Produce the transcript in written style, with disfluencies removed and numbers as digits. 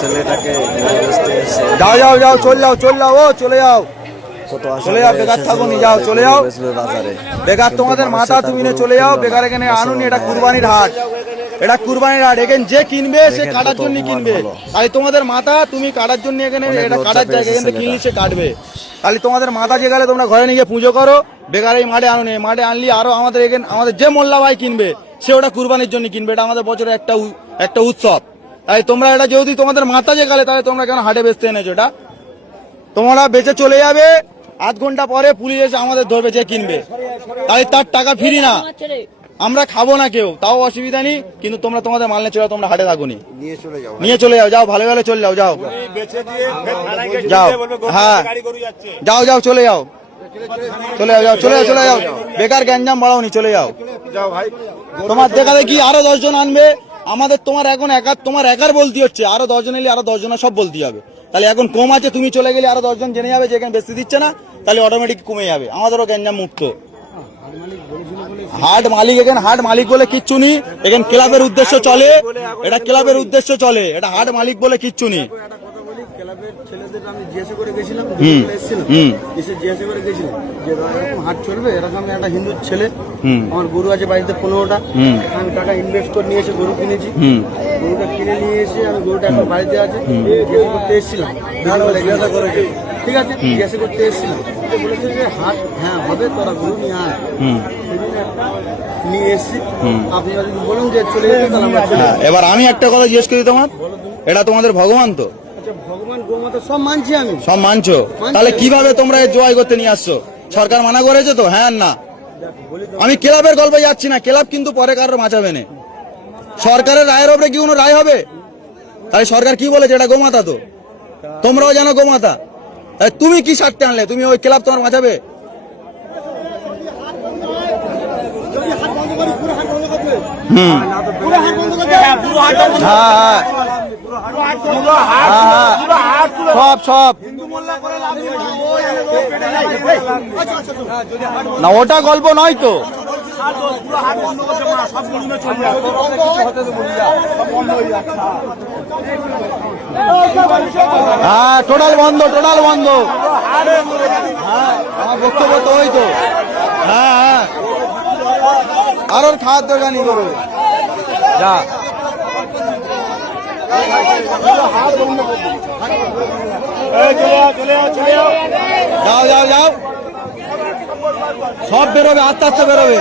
ছেলেটাকে যাও যাও যাও চল যাও ও চলে যাও চলে যাও, বেকার থাকো নি, যাও চলে যাও বাজারে। বেকার তোমাদের মাথা তুমি নিয়ে চলে যাও, বেকার এখানে আনুনি। এটা কুরবানির হাট, এটা কুরবানির হাট, এখানে যে কিনবে সে কাটার জন্য কিনবে। তাই তোমাদের মাথা তুমি কাটার জন্য এখানে, এটা কাটার জায়গা, এখানে কিনলে সে কাটবে। তাহলে তোমাদের মাথা যে গেলে তোমরা ঘরে নিয়ে গিয়ে পুজো করো, বেকার এই মাঠে আনুনি। মাঠে আনলি আরো আমাদের এখানে আমাদের যে মোল্লা ভাই কিনবে সে ওটা কুরবানির জন্য কিনবে। এটা আমাদের বছরের একটা উৎসব। তাই তোমরা এটা যেহেতু তোমাদের মাথা যে গেলে, তাহলে তোমরা কেন হাটে বেচতে এনেছো? এটা তোমরা বেচে চলে যাবে, আধ ঘন্টা পরে পুলিশ এসে আমাদের ধরবে যে কিনবে, তাই তার টাকা ফিরি না, আমরা খাবো না কেউ, তাও অসুবিধা নেই। কিন্তু তোমরা তোমাদের মাল নিয়ে চলে যাও, তোমরা হাটে থাকো নি, নিয়ে চলে যাও, যাও ভালো ভালো চলে যাও, যাও যাও, হ্যাঁ যাও যাও চলে যাও, চলে যাও, চলে যাও, চলে যাও, বেকার গ্যাঞ্জাম বাড়াও নি, চলে যাও। তোমার দেখা দেখি আরো 10 জন আনবে, আমাদের তোমার এখন তোমার একার বলতে হচ্ছে, আরো 10 জন এলে আরো 10 জনের সব বলতে হবে। তাহলে এখন কম আছে, তুমি চলে গেলে আরো 10 জন জেনে যাবে যে এখানে বেশি দিচ্ছে না, তাহলে অটোমেটিক কমে যাবে, আমাদেরও গ্যাঞ্জাম মুক্ত। হাট মালিক, এখানে হাট মালিক বলে কিচ্ছু নেই, এখানে ক্লাবের উদ্দেশ্য চলে, এটা ক্লাবের উদ্দেশ্য চলে, এটা হাট মালিক বলে কিচ্ছু নেই। ক্লাবের ছেলেদের আমি জিজ্ঞাসা করে গেছিলাম, এসে জিজ্ঞাসা করে গেছিলাম যে এরকম হাট চলবে, এরকম একটা হিন্দু ছেলে, আমার গরু আছে বাড়িতে 15টা, আমি টাকা ইনভেস্ট করে নিয়ে এসে গরু কিনেছি, গরুটা কিনে নিয়ে এসে আমি গরুটা এখন বাড়িতে আছে, জিজ্ঞাসা করতে এসেছিলাম, জিজ্ঞাসা করে ঠিক আছে, জিজ্ঞাসা করতে এসেছিলাম, বলেছে যে হাট হ্যাঁ হবে, তোরা গরু নিয়ে আয়, নিয়ে এসছি। আপনারা যদি বলুন যে চলে যেতে, তাহলে আমরা চলে যাবো। এবার আমি একটা কথা জিজ্ঞেস করি তোমার, এটা তোমাদের ভগবান তো? ভগবান গোমাতা সব মানছি আমি, সব মানছো, তাহলে কিভাবে তোমরা জয় করতে নিয়ে আসছো? সরকার মানা করেছে তো? হ্যাঁ না, আমি ক্লাবের গল্পে যাচ্ছি না, ক্লাব কিন্তু পরে কারোর বাঁচাবে না, সরকারের রায়ের ওপরে কি কোনো রায় হবে? তাই সরকার কি বলেছে? এটা গোমাতা তো, তোমরাও জানো গোমাতা, তাই তুমি কি স্বার্থে আনলে? তুমি ওই ক্লাব তোমার বাঁচাবে? সব সব না, ওটা গল্প নয় তো। হ্যাঁ টোটাল বন্ধ, টোটাল বন্ধ, হ্যাঁ আমার বক্তব্য তো ওই তো। হ্যাঁ হ্যাঁ, আর ওর খাওয়ার দরকার নেই, করবে যা, যাও যাও যাও, সব বেরোবে, আস্তে আস্তে বেরোবে।